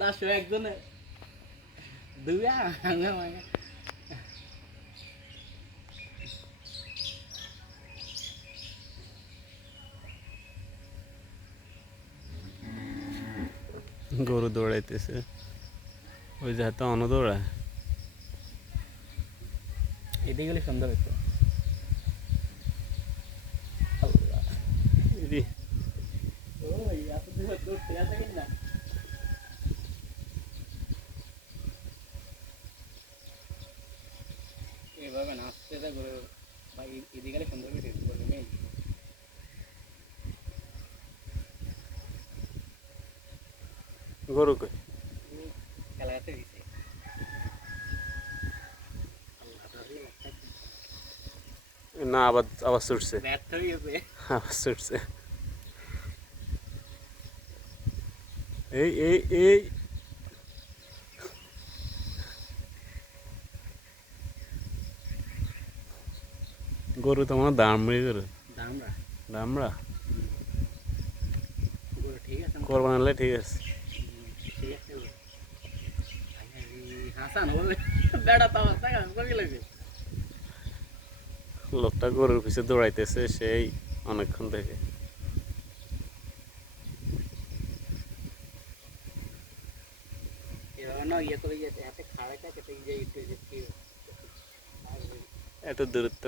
10 একজনে দুয়া গরু দৌড়াইতেছে ওই যে হাতে অন্য দৌড়ায় এদিকে গেলে সুন্দর হতো ইদি ওই এত দূর দৌড়তে আছে কিনা এভাবে নাচতে যা গরু ভাই এদিকে গেলে সুন্দর হতো গরু নেই গরু কই খেলাতে দিছে না আবার আবার ছুটছে ব্যর্থ হয়ে গেছে আবার ছুটছে এই এই এই গরু তো মনে দামড়ি গরু দামরা দামড়া গরু ঠিক আছে করবা নাহলে ঠিক আছে ঠিক আছে হাসান বলে বেড়া তো আমার টাকা কই লাগে লোকটা গরুর পিছে দৌড়াইতেছে সেই অনেকক্ষণ থেকে এভাবে না ইয়ে করে যেতে হাতে খাড়াই থাকে তো এই যে একটু যে কি এত দূরত্ব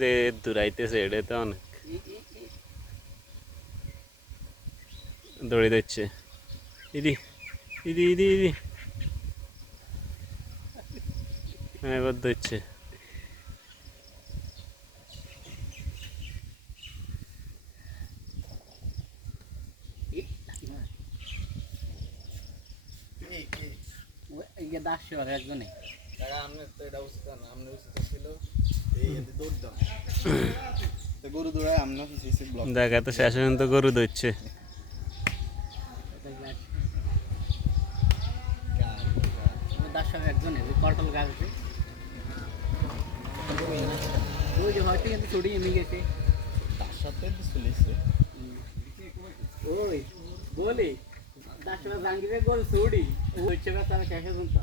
যে দৌড়াইতেছে এটা তো অনেক দৌড়ে দিচ্ছে ইদি ইদি ইদি ইদি হ্যাঁ এবার দিচ্ছে ইয়ে 10 একজনে গরু দৌড়ায় আমরা পিছিয়ে ব্লক দেখা তো শেষ পর্যন্ত গরু দিচ্ছে 10 একজনে কটল গাছ আছে ওই যে হয়তো কিন্তু ছড়িয়ে এমনি গেছে তার সাথে চলেছে ওই বলি 10 জাঙ্গিরে গোল ছড়ি ওই চেয়ে তারা শেষে শুনতাম